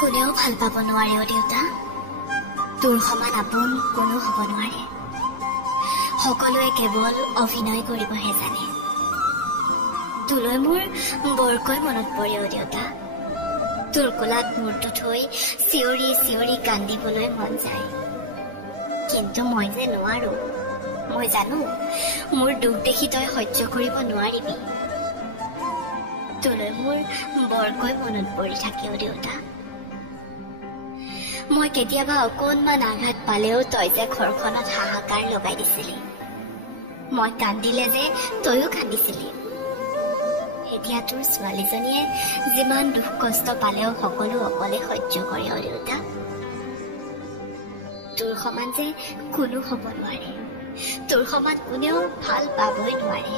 কোনেও ভাল পাব নোৱাৰে অ দেউতা। তোৰ সমান আপোন কোনো হ'ব নোৱাৰে। সকলোৱে কেৱল অভিনয় কৰিবহে জানে। তোলৈ মোৰ বৰকৈ মনত পৰে অ দেউতা। তোৰ কোলাত মূৰটো থৈ চিঞৰি চিঞৰি কান্দিবলৈ মন যায়, কিন্তু মই যে নোৱাৰো। মই জানো মোৰ দুখ দেখি তই সহ্য কৰিব নোৱাৰিবি। তোলৈ মোৰ বৰকৈ মনত পৰি থাকে অ দেউতা। মই কেতিয়াবা অকণমান আঘাত পালেও তই যে ঘৰখনত হাহাকাৰ লগাই দিছিলি। মই কান্দিলে যে তইও কান্দিছিলি। এতিয়া তোৰ ছোৱালীজনীয়ে যিমান দুখ কষ্ট পালেও সকলো অকলে সহ্য কৰে অ দেউতা। তোৰ সমান যে কোনো হ'ব নোৱাৰে। তোৰ সমান কোনেও ভাল পাবই নোৱাৰে।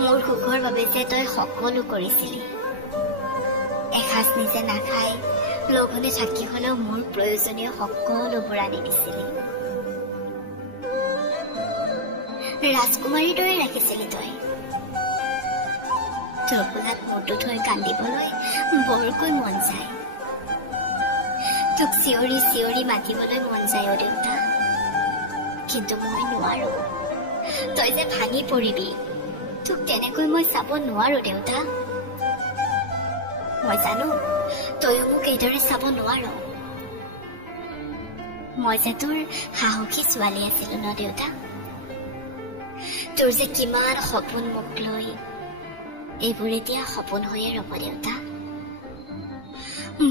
মোৰ সুখৰ বাবে যে তই সকলো কৰিছিলি। এসাঁজ নিজে নাখাই লঘোণে থাকি হলেও মোৰ প্ৰয়োজনীয় সকলোবোৰ আনি দিছিলি। ৰাজকুমাৰীৰ দৰে ৰাখিছিলি তই। তোৰ কোলাত মূৰটো থৈ কান্দিবলৈ বৰকৈ মন যায়। তোক চিঞৰি চিঞৰি মাতিবলৈ মন যায় অ দেউতা, কিন্তু মই নোৱাৰো। তই যে ভাঙি পৰিবি। তোক তেনেকৈ মই চাব নোৱাৰো দেউতা। মই জানো তইও মোক এইদৰে চাব নোৱাৰ। মই যে তোৰ সাহসী ছোৱালী আছিলো ন দেউতা। তোৰ যে কিমান সপোন মোক লৈ, এইবোৰ এতিয়া সপোন হৈয়ে ৰব দেউতা।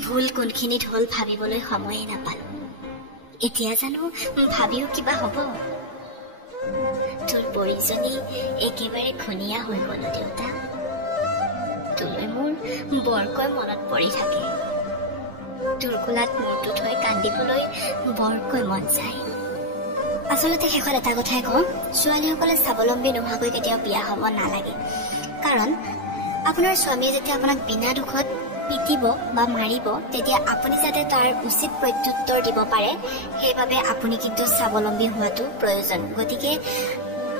ভুল কোনখিনিত হল ভাবিবলৈ সময়ে নাপালো। এতিয়া জানো ভাবিও কিবা হব। তোৰ পৰিজনী একেবাৰে ঘূণীয়া হৈ গল দেউতা। তোলৈ মোৰ বৰকৈ মনত পৰি থাকে। তোৰ কোলাত মূৰটো থৈ কান্দিবলৈ বৰকৈ মন যায়। আচলতে শেষত এটা কথাই কওঁ, ছোৱালীসকলে স্বাৱলম্বী নোহোৱাকৈ কেতিয়াও বিয়া হ'ব নালাগে। কাৰণ আপোনাৰ স্বামীয়ে যেতিয়া আপোনাক বিনা দুখত পিটিব বা মাৰিব, তেতিয়া আপুনি যাতে তাৰ উচিত প্ৰত্যুত্তৰ দিব পাৰে, সেইবাবে আপুনি কিন্তু স্বাৱলম্বী হোৱাটো প্ৰয়োজন। গতিকে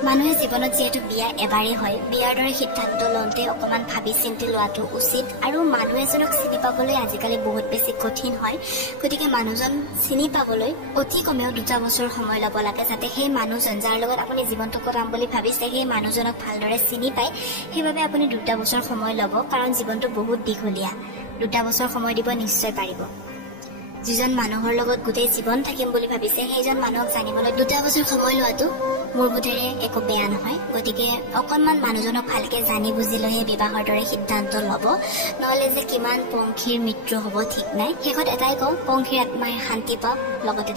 মানুহে জীৱনত যিহেতু বিয়া এবাৰেই হয়, বিয়াৰ দৰে সিদ্ধান্ত লওঁতে অকণমান ভাবি চিন্তি লোৱাটো উচিত। আৰু মানুহ এজনক চিনি পাবলৈ আজিকালি বহুত বেছি কঠিন হয়। গতিকে মানুহজন চিনি পাবলৈ অতি কমেও 2 বছৰ সময় ল'ব লাগে, যাতে সেই মানুহজন যাৰ লগত আপুনি জীৱনটো কটাম বুলি ভাবিছে সেই মানুহজনক ভালদৰে চিনি পায়। সেইবাবে আপুনি 2 বছৰ সময় ল'ব, কাৰণ জীৱনটো বহুত দীঘলীয়া। 2 বছৰ সময় দিব, নিশ্চয় পাৰিব। যিজন মানুহৰ লগত গোটেই জীৱন থাকিম বুলি ভাবিছে সেইজন মানুহক জানিবলৈ 2 বছৰ সময় লোৱাটো মোৰ বোধেৰে একো বেয়া নহয়। গতিকে অকণমান মানুহজনক ভালকে জানি বুজি লৈহে বিবাহৰ দৰে সিদ্ধান্ত ল'ব, নহলে যে কিমান পংখীৰ মৃত্যু হ'ব ঠিক নাই। শেষত এটাই কওঁ, পংখীৰ আত্মাই শান্তি পাওক, লগতে